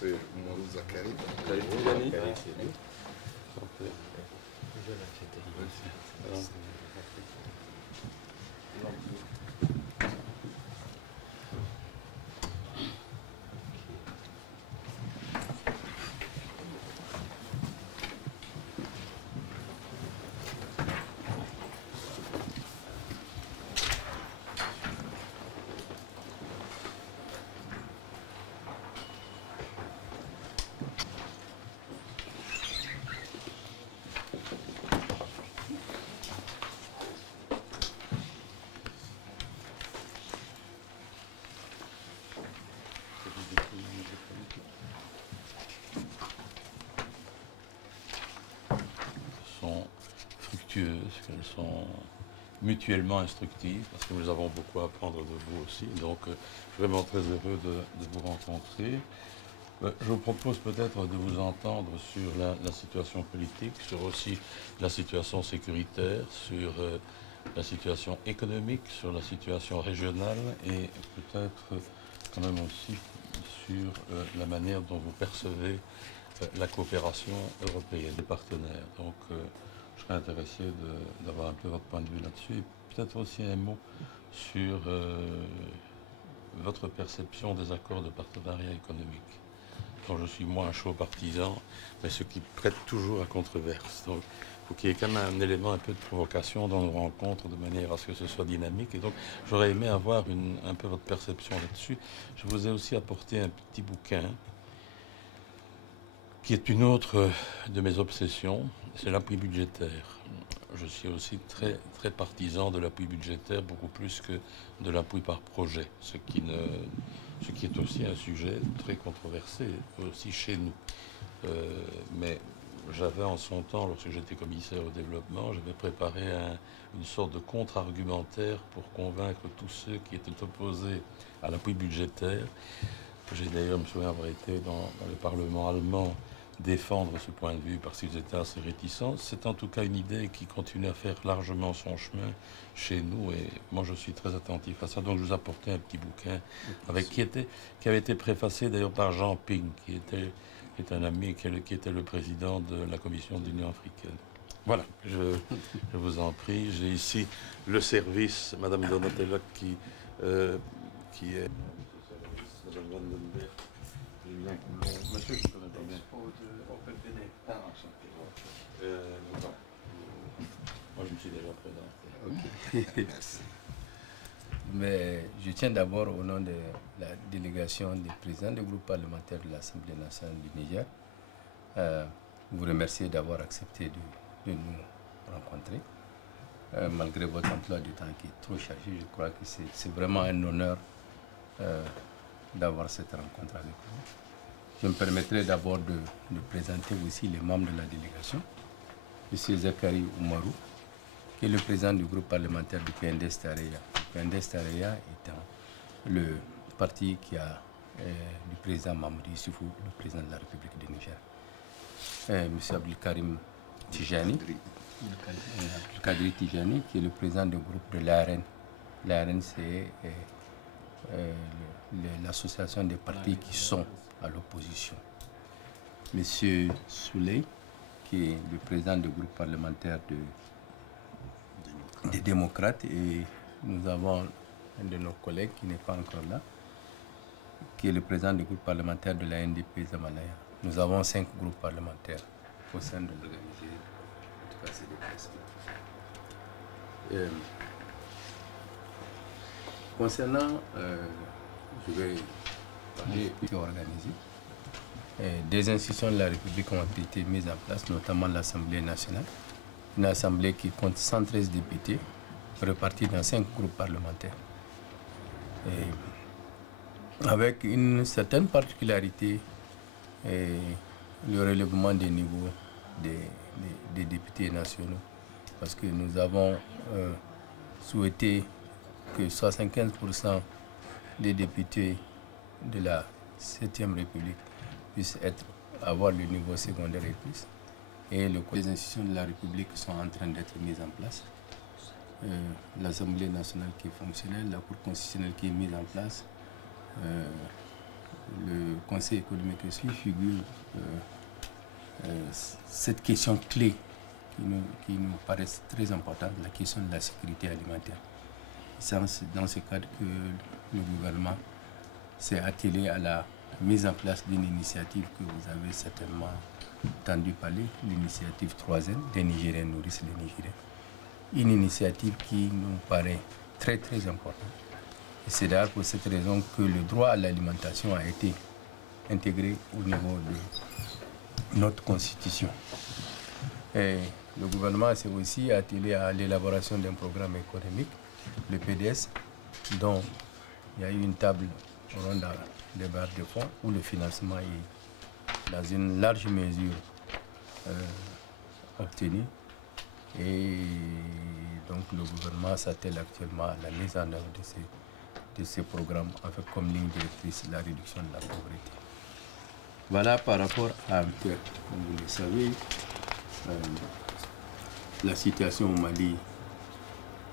c'est Oumarou Zakari. Sont fructueuses, qu'elles sont mutuellement instructives, parce que nous avons beaucoup à apprendre de vous aussi. Donc, je suis vraiment très heureux de vous rencontrer. Je vous propose peut-être de vous entendre sur la situation politique, sur aussi la situation sécuritaire, sur la situation économique, sur la situation régionale et peut-être quand même aussi sur la manière dont vous percevez la coopération européenne, des partenaires. Donc, je serais intéressé d'avoir un peu votre point de vue là-dessus. Et peut-être aussi un mot sur votre perception des accords de partenariat économique, dont je suis moins un chaud partisan, mais ce qui prête toujours à controverse. Donc, il faut qu'il y ait quand même un élément un peu de provocation dans nos rencontres, de manière à ce que ce soit dynamique. Et donc, j'aurais aimé avoir un peu votre perception là-dessus. Je vous ai aussi apporté un petit bouquin qui est une autre de mes obsessions, c'est l'appui budgétaire. Je suis aussi très, très partisan de l'appui budgétaire, beaucoup plus que de l'appui par projet, ce qui est aussi un sujet très controversé, aussi chez nous. Mais j'avais en son temps, lorsque j'étais commissaire au développement, j'avais préparé une sorte de contre-argumentaire pour convaincre tous ceux qui étaient opposés à l'appui budgétaire. J'ai d'ailleurs, me souviens avoir été dans le Parlement allemand défendre ce point de vue parce qu'ils étaient assez réticents. C'est en tout cas une idée qui continue à faire largement son chemin chez nous et moi je suis très attentif à ça. Donc je vous apportais un petit bouquin qui avait été préfacé d'ailleurs par Jean Ping, qui est un ami qui était le président de la Commission de l'Union africaine. Voilà, je vous en prie. J'ai ici le service, Madame Donatella, qui est... Madame Vandenberg. Monsieur, je ne connais pas bien. Ah, enchanté. Moi, je me suis déjà présenté. Okay. Mais je tiens d'abord au nom de la délégation des présidents du groupe parlementaire de l'Assemblée nationale du Niger, vous remercier d'avoir accepté de nous rencontrer. Malgré votre emploi du temps qui est trop chargé, je crois que c'est vraiment un honneur d'avoir cette rencontre avec vous. Je me permettrai d'abord de présenter aussi les membres de la délégation. M. Zakari Oumarou, qui est le président du groupe parlementaire du PNDS-Tareya. Le PNDS-Tareya étant le parti qui a du président Mamoudi Issoufou, le président de la République du Niger. M. Abdelkarim Tijani, Abdelkadir Tijani, qui est le président du groupe de l'ARN. L'ARN, c'est l'association des partis qui sont à l'opposition. Monsieur Souley, qui est le président du groupe parlementaire des démocrates, et nous avons un de nos collègues qui n'est pas encore là, qui est le président du groupe parlementaire de la NDP Zamalaya. Nous avons 5 groupes parlementaires au sein de l'organisation. En tout cas, c'est des personnes. Concernant, je vais parler de organisé. Des institutions de la République ont été mises en place, notamment l'Assemblée nationale. Une assemblée qui compte 113 députés, répartis dans 5 groupes parlementaires. Et avec une certaine particularité, le relèvement des niveaux des députés nationaux. Parce que nous avons souhaité que 75% des députés de la 7e République puissent avoir le niveau secondaire et plus. Et les institutions de la République sont en train d'être mises en place. L'Assemblée nationale qui est fonctionnelle, la Cour constitutionnelle qui est mise en place, le Conseil économique et social figure cette question clé qui nous paraît très importante, la question de la sécurité alimentaire. C'est dans ce cadre que le gouvernement s'est attelé à la mise en place d'une initiative que vous avez certainement entendu parler, l'initiative 3N, des Nigériens nourrissent les Nigériens. Une initiative qui nous paraît très très importante. Et c'est d'ailleurs pour cette raison que le droit à l'alimentation a été intégré au niveau de notre constitution. Et le gouvernement s'est aussi attelé à l'élaboration d'un programme économique, le PDS, dont il y a eu une table ronde des barres de fonds où le financement est dans une large mesure obtenu. Et donc le gouvernement s'attelle actuellement à la mise en œuvre de ces programmes avec comme ligne directrice la réduction de la pauvreté. Voilà par rapport à un peu, comme vous le savez, la situation au Mali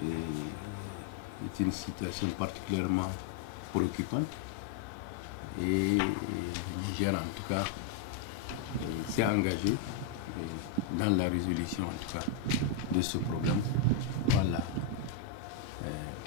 est une situation particulièrement préoccupante et le Niger en tout cas s'est engagé dans la résolution en tout cas de ce problème par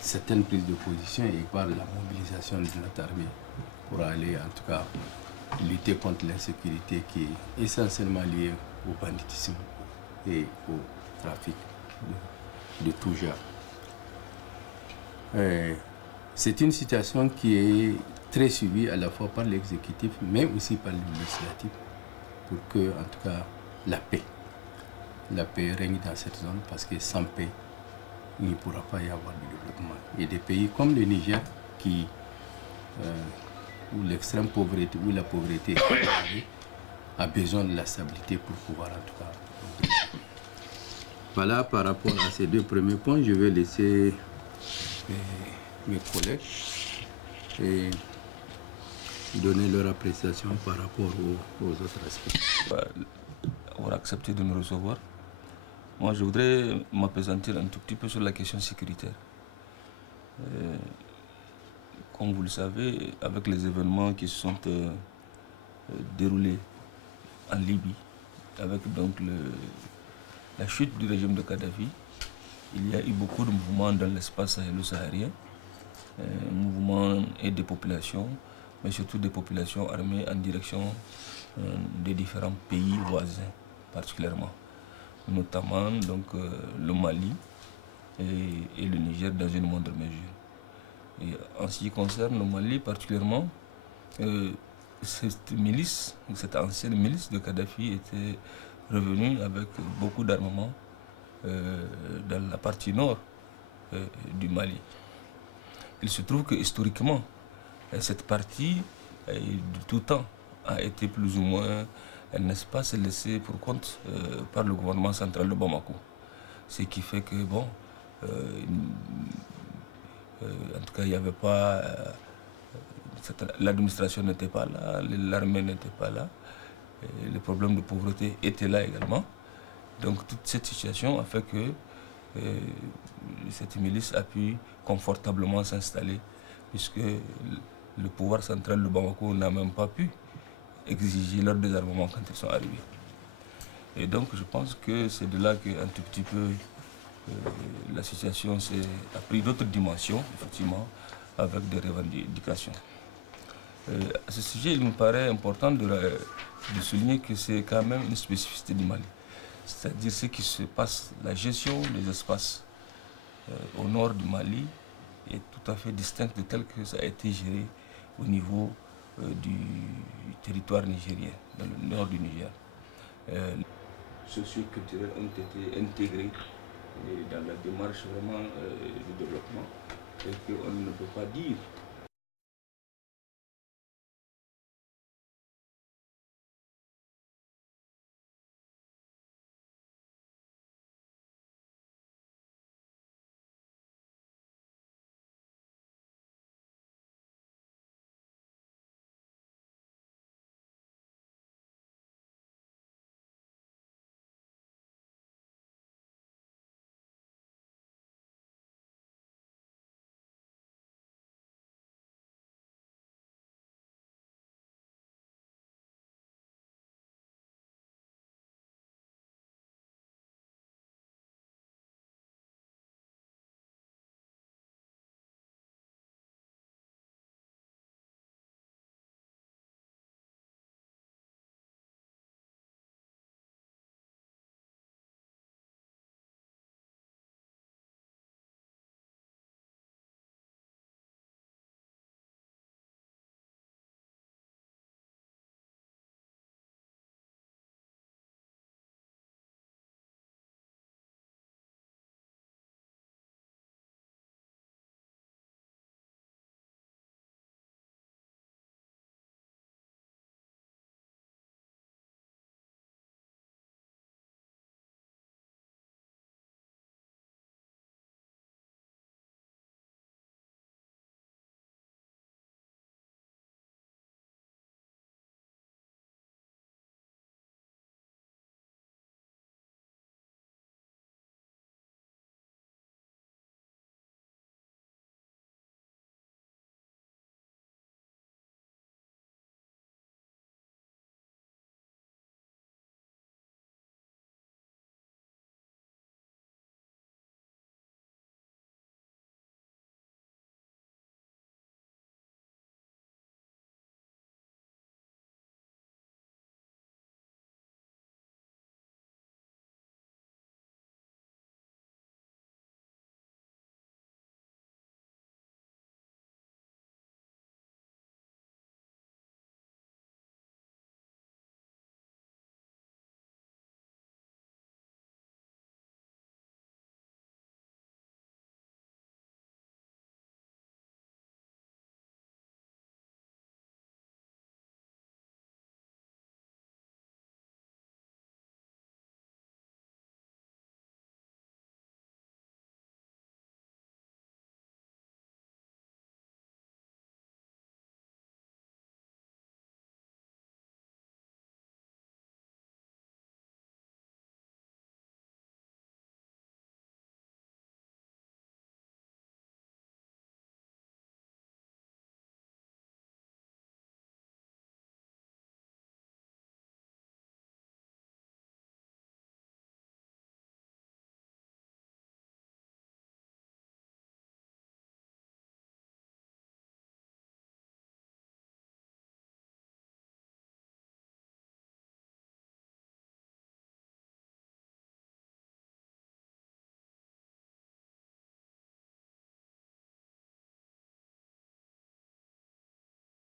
certaines prises de position et par la mobilisation de notre armée pour aller en tout cas lutter contre l'insécurité qui est essentiellement liée au banditisme et au trafic de tout genre. C'est une situation qui est très suivie à la fois par l'exécutif mais aussi par le législatif pour que en tout cas la paix règne dans cette zone parce que sans paix il ne pourra pas y avoir de développement. Et des pays comme le Niger où l'extrême pauvreté, où la pauvreté a besoin de la stabilité pour pouvoir en tout cas progresser. Voilà par rapport à ces deux premiers points, je vais laisser mes collègues et donner leur appréciation par rapport aux autres aspects. Avoir accepté de nous recevoir. Moi, je voudrais m'appesantir un tout petit peu sur la question sécuritaire. Comme vous le savez, avec les événements qui se sont déroulés en Libye, avec donc la chute du régime de Kadhafi, il y a eu beaucoup de mouvements dans l'espace sahélo-saharien, mouvements et des populations, mais surtout des populations armées en direction des différents pays voisins, particulièrement, notamment donc, le Mali et le Niger dans une moindre mesure. Et en ce qui concerne le Mali particulièrement, cette milice, cette ancienne milice de Kadhafi était revenue avec beaucoup d'armements dans la partie nord du Mali. Il se trouve que historiquement, cette partie de tout temps a été plus ou moins un espace laissé pour compte par le gouvernement central de Bamako. Ce qui fait que, bon, en tout cas, il n'y avait pas... l'administration n'était pas là, l'armée n'était pas là, et les problèmes de pauvreté étaient là également. Donc toute cette situation a fait que cette milice a pu confortablement s'installer, puisque le pouvoir central de Bamako n'a même pas pu exiger leur désarmement quand ils sont arrivés. Et donc je pense que c'est de là qu'un tout petit peu la situation a pris d'autres dimensions, effectivement, avec des revendications. À ce sujet, il me paraît important de souligner que c'est quand même une spécificité du Mali. C'est-à-dire ce qui se passe, la gestion des espaces au nord du Mali est tout à fait distincte de tel que ça a été géré au niveau du territoire nigérien, dans le nord du Niger. Socio-culturels ont été intégrés dans la démarche vraiment du développement et qu'on ne peut pas dire